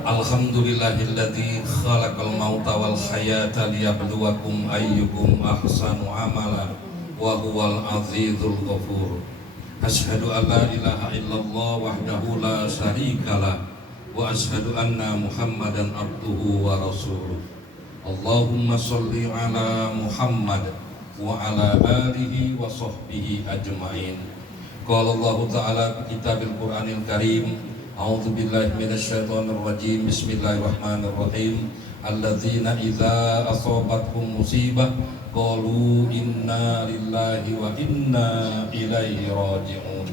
Alhamdulillahilladzi khalaqal mauta wal hayata liyabluwakum ayyukum ahsanu amala wa huwal azizul ghafur. Asyhadu an la ilaha illallah wahdahu la syarikalah wa asyhadu anna Muhammadan abduhu wa rasuluh. Allahumma sholli ala Muhammad wa ala alihi wa sahbihi ajmain. Qala Allah Ta'ala fi kitabil Qur'anil Karim, a'udzu billahi minasyaitonir rajim. Bismillahirrahmanirrahim. Alladzina idza asabatkum musibah qalu inna lillahi wa inna ilaihi raji'un.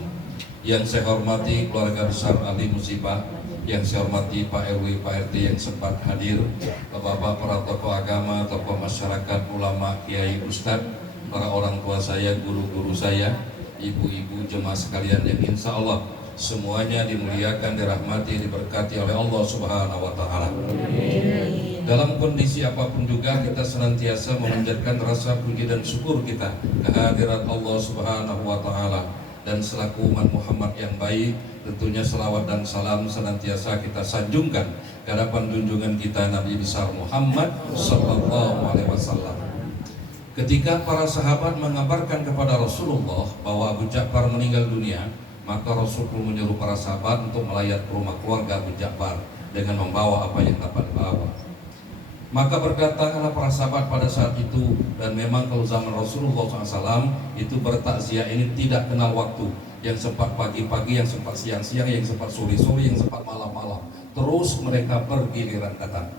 Yang saya hormati keluarga besar ahli musibah, yang saya hormati Pak RW, Pak RT yang sempat hadir, Bapak-bapak para tokoh agama, tokoh masyarakat, ulama, kiai, ustadz, para orang tua saya, guru-guru saya, ibu-ibu, jemaah sekalian yang insya Allah semuanya dimuliakan, dirahmati, diberkati oleh Allah Subhanahu wa Ta'ala. Dalam kondisi apapun juga kita senantiasa memanjatkan rasa puji dan syukur kita kehadirat Allah Subhanahu wa Ta'ala. Dan selaku umat Muhammad yang baik, tentunya selawat dan salam senantiasa kita sanjungkan ke hadapan junjungan kita Nabi besar Muhammad sallallahu alaihi wasallam. Ketika para sahabat mengabarkan kepada Rasulullah bahwa Abu Ja'far meninggal dunia, maka Rasul pun menyuruh para sahabat untuk melayat ke rumah keluarga Abu Ja'far dengan membawa apa yang dapat dibawa. Maka berdatanganlah para sahabat pada saat itu, dan memang kalau zaman Rasulullah SAW itu bertakziah ini tidak kenal waktu, yang sempat pagi-pagi, yang sempat siang-siang, yang sempat sore-sore, yang sempat malam-malam, terus mereka bergiliran datang.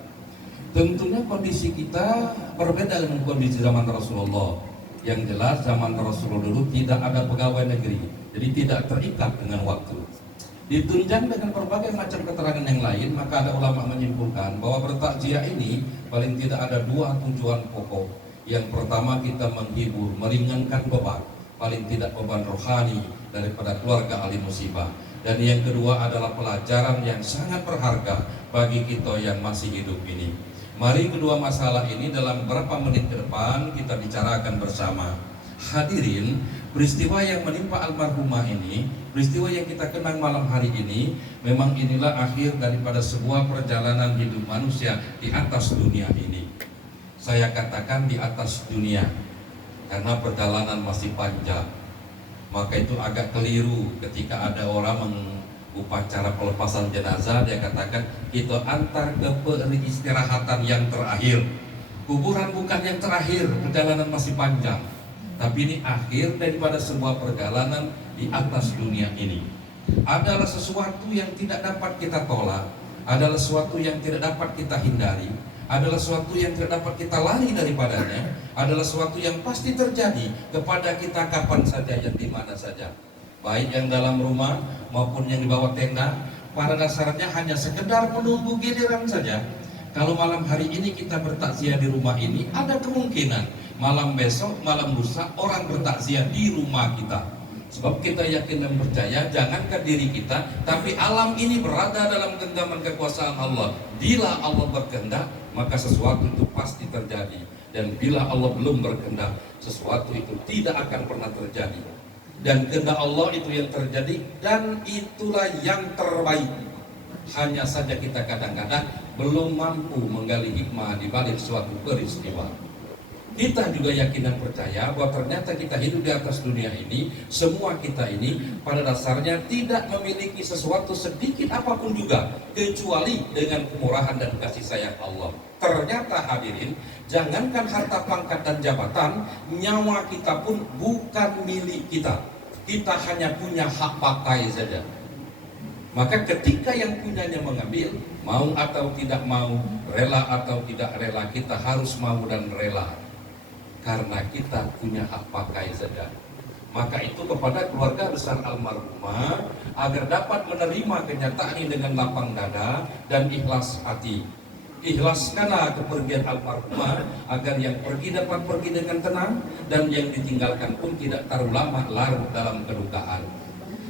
Tentunya kondisi kita berbeda dengan kondisi zaman Rasulullah. Yang jelas zaman Rasulullah dulu tidak ada pegawai negeri, jadi tidak terikat dengan waktu. Ditunjang dengan berbagai macam keterangan yang lain, maka ada ulama menyimpulkan bahwa bertakziah ini paling tidak ada dua tujuan pokok. Yang pertama, kita menghibur, meringankan beban, paling tidak beban rohani daripada keluarga ahli musibah. Dan yang kedua adalah pelajaran yang sangat berharga bagi kita yang masih hidup ini. Mari kedua masalah ini dalam beberapa menit ke depan kita bicarakan bersama. Hadirin, peristiwa yang menimpa almarhumah ini, peristiwa yang kita kenang malam hari ini, memang inilah akhir daripada sebuah perjalanan hidup manusia di atas dunia ini. Saya katakan di atas dunia karena perjalanan masih panjang. Maka itu agak keliru ketika ada orang upacara pelepasan jenazah, dia katakan kita antar ke peristirahatan yang terakhir. Kuburan bukan yang terakhir, perjalanan masih panjang. Tapi ini akhir daripada sebuah perjalanan di atas dunia ini. Adalah sesuatu yang tidak dapat kita tolak, adalah sesuatu yang tidak dapat kita hindari, adalah sesuatu yang tidak dapat kita lari daripadanya, adalah sesuatu yang pasti terjadi kepada kita kapan saja dan di mana saja. Baik yang dalam rumah maupun yang di bawah tenda, pada dasarnya hanya sekedar menunggu giliran saja. Kalau malam hari ini kita bertakziah di rumah ini, ada kemungkinan malam besok, malam lusa orang bertakziah di rumah kita. Sebab kita yakin dan percaya, jangankan diri kita, tapi alam ini berada dalam genggaman kekuasaan Allah. Bila Allah berkehendak, maka sesuatu itu pasti terjadi. Dan bila Allah belum berkehendak, sesuatu itu tidak akan pernah terjadi. Dan kehendak Allah itu yang terjadi, dan itulah yang terbaik. Hanya saja kita kadang-kadang belum mampu menggali hikmah di balik suatu peristiwa. Kita juga yakin dan percaya bahwa ternyata kita hidup di atas dunia ini, semua kita ini pada dasarnya tidak memiliki sesuatu sedikit apapun juga kecuali dengan kemurahan dan kasih sayang Allah. Ternyata hadirin, jangankan harta pangkat dan jabatan, nyawa kita pun bukan milik kita. Kita hanya punya hak pakai saja. Maka ketika yang punyanya mengambil, mau atau tidak mau, rela atau tidak rela, kita harus mau dan rela. Karena kita punya hak pakai saja. Maka itu kepada keluarga besar almarhumah, agar dapat menerima kenyataan ini dengan lapang dada dan ikhlas hati. Ikhlaskanlah kepergian almarhumah, agar yang pergi dapat pergi dengan tenang, dan yang ditinggalkan pun tidak terlalu lama larut dalam kedukaan.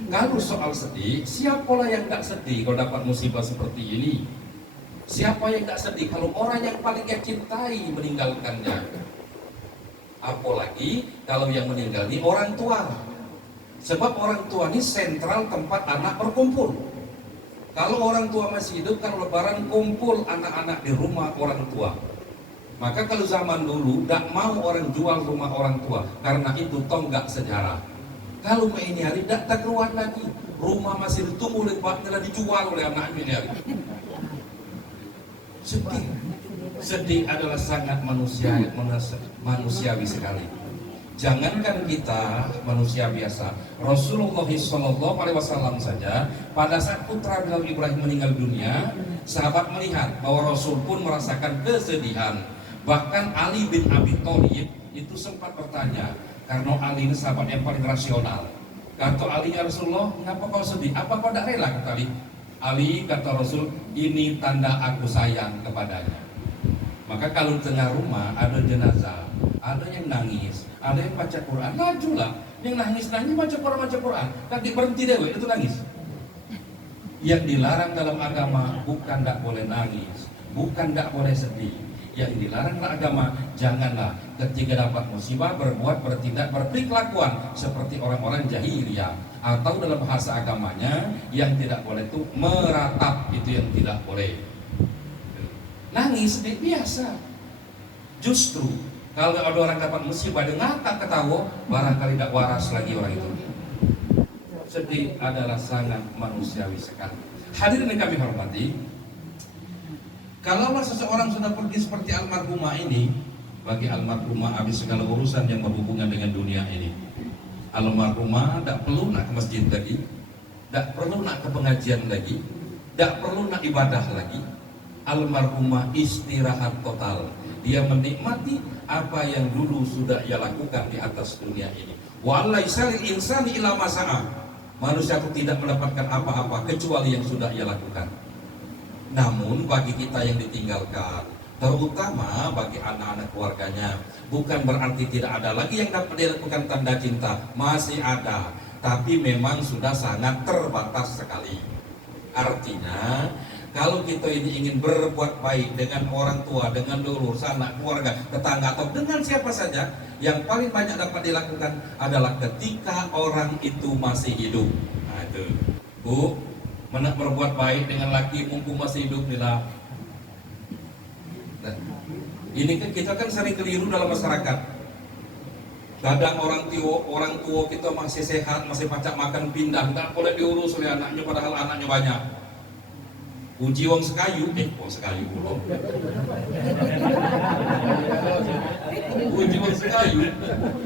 Kalau soal sedih, siapalah yang tak sedih kalau dapat musibah seperti ini? Siapa yang tak sedih kalau orang yang paling dia cintai meninggalkannya? Apalagi kalau yang meninggal ini orang tua. Sebab orang tua ini sentral tempat anak berkumpul. Kalau orang tua masih hidup, kalau lebaran kumpul anak-anak di rumah orang tua. Maka kalau zaman dulu tidak mau orang jual rumah orang tua, karena itu tonggak sejarah. Kalau ini hari tidak keluar lagi, rumah masih ditunggu oleh bapaknya, dijual oleh anaknya ini hari. Sedih. Sedih adalah sangat manusiawi sekali. Jangankan kita manusia biasa, Rasulullah SAW saja pada saat putra beliau Ibrahim meninggal dunia, sahabat melihat bahwa Rasul pun merasakan kesedihan. Bahkan Ali bin Abi Thalib itu sempat bertanya, karena Ali ini sahabat yang paling rasional. Kata Ali, ya Rasulullah, kenapa kau sedih? Apa kau tidak rela? Kata Ali. Ali kata Rasul, ini tanda aku sayang kepadanya. Maka kalau di tengah rumah ada jenazah, ada yang nangis, ada yang baca Quran, lajulah. Yang nangis baca Quran, nanti berhenti dewe itu nangis. Yang dilarang dalam agama bukan tidak boleh nangis, bukan tidak boleh sedih. Yang dilarang dalam agama, janganlah ketika dapat musibah berbuat, bertindak, berperilakuan seperti orang-orang jahiliyah. Atau dalam bahasa agamanya yang tidak boleh itu meratap, itu yang tidak boleh. Nangis sedih biasa. Justru kalau ada orang dapat musibah dengan ngakak ketawa, barangkali tidak waras lagi orang itu. Sedih adalah sangat manusiawi sekali. Hadirin yang kami hormati, kalau seseorang sudah pergi seperti almarhumah ini, bagi almarhumah habis segala urusan yang berhubungan dengan dunia ini. Almarhumah tidak perlu nak ke masjid lagi, tidak perlu nak ke pengajian lagi, tidak perlu nak ibadah lagi. Almarhumah istirahat total. Dia menikmati apa yang dulu sudah ia lakukan di atas dunia ini. Wa alaisalil insani ila masa'a. Manusia itu tidak mendapatkan apa-apa kecuali yang sudah ia lakukan. Namun bagi kita yang ditinggalkan, terutama bagi anak-anak keluarganya, bukan berarti tidak ada lagi yang dapat dilakukan tanda cinta. Masih ada, tapi memang sudah sangat terbatas sekali. Artinya kalau kita ini ingin berbuat baik dengan orang tua, dengan dulur, sanak, keluarga, tetangga, atau dengan siapa saja, yang paling banyak dapat dilakukan adalah ketika orang itu masih hidup. Nah itu, Bu, berbuat baik dengan laki mumpung masih hidup bila. Nah, ini kan kita kan sering keliru dalam masyarakat. Kadang orang tua kita masih sehat, masih pacak makan pindah, nggak boleh diurus oleh anaknya, padahal anaknya banyak. Uji wong sekayu, wong sekayu belum. Uji wong sekayu.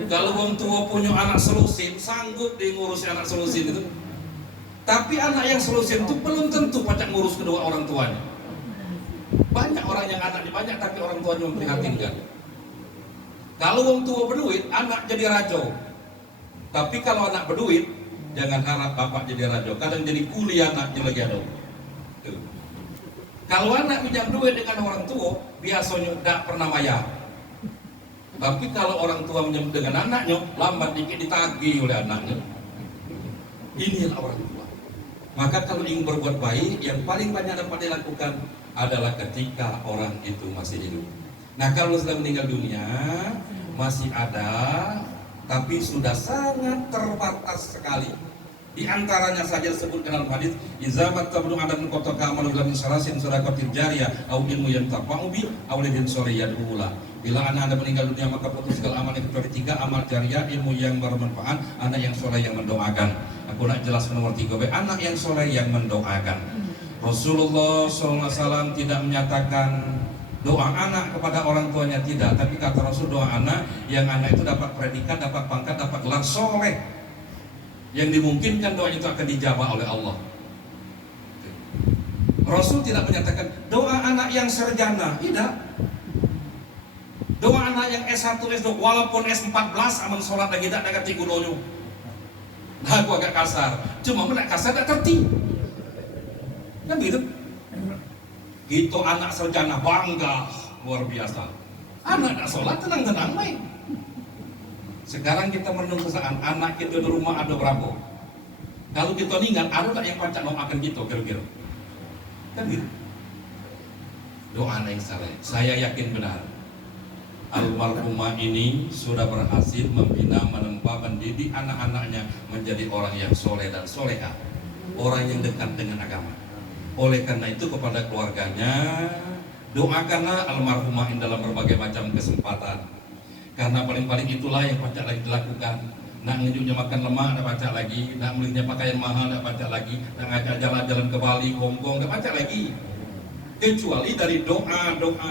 Kalau wong tua punya anak selusin, sanggup dia ngurusi anak selusin itu. Tapi anak yang selusin itu belum tentu pacak ngurus kedua orang tuanya. Banyak orang yang anaknya banyak tapi orang tuanya memprihatinkan. Kalau wong tua berduit, anak jadi rajo. Tapi kalau anak berduit, jangan harap bapak jadi rajo. Kadang jadi kuli anaknya lagi ada. Kalau anak pinjam duit dengan orang tua, biasanya tidak pernah bayar. Tapi kalau orang tua pinjam dengan anaknya, lambat dikit ditagih oleh anaknya. Inilah orang tua. Maka kalau ingin berbuat baik, yang paling banyak dapat dilakukan adalah ketika orang itu masih hidup. Nah kalau sudah meninggal dunia, masih ada, tapi sudah sangat terbatas sekali. Di antaranya saja disebutkan dalam hadis, izamat tablu adam qata ka'amalu min salasin sadaqatin jariyah au ilmu yantafa'u bi aw ladin sholiyat ula. Bila anak Anda meninggal dunia maka putus segala amal kecuali 3, amal jariyah, ilmu yang bermanfaat, anak yang soleh yang mendoakan. Aku nak jelaskan nomor 3b, anak yang soleh yang mendoakan. Rasulullah SAW tidak menyatakan doa anak kepada orang tuanya, tidak, tapi kata Rasul doa anak yang anak itu dapat predikat, dapat pangkat, dapat gelar soleh, yang dimungkinkan doa itu akan dijawab oleh Allah. Rasul tidak menyatakan doa anak yang sarjana, tidak. Doa anak yang S1, S2, walaupun S14 aman sholat lagi tak ada gunanya. Nah, aku agak kasar, cuma menak kasar tak tertib. Kan begitu? Gitu anak sarjana bangga luar biasa. Anak tak sholat tenang-tenang baik. Sekarang kita merenung sesaat, anak kita di rumah ada berapa? Kalau kita ingat, ada tak yang pacak doakan kita kira-kira? Kan gitu. Doa anak yang saleh. Saya yakin benar, almarhumah ini sudah berhasil membina, menempa, mendidik anak-anaknya menjadi orang yang soleh dan soleha, orang yang dekat dengan agama. Oleh karena itu kepada keluarganya, doakanlah almarhumah dalam berbagai macam kesempatan. Karena paling-paling itulah yang pacak lagi dilakukan. Nak ngejuknya makan lemak, nak pacak lagi. Nak belinya pakaian mahal, nak pacak lagi. Nak ngajak jalan-jalan ke Bali, Hongkong, nak pacak lagi. Kecuali dari doa-doa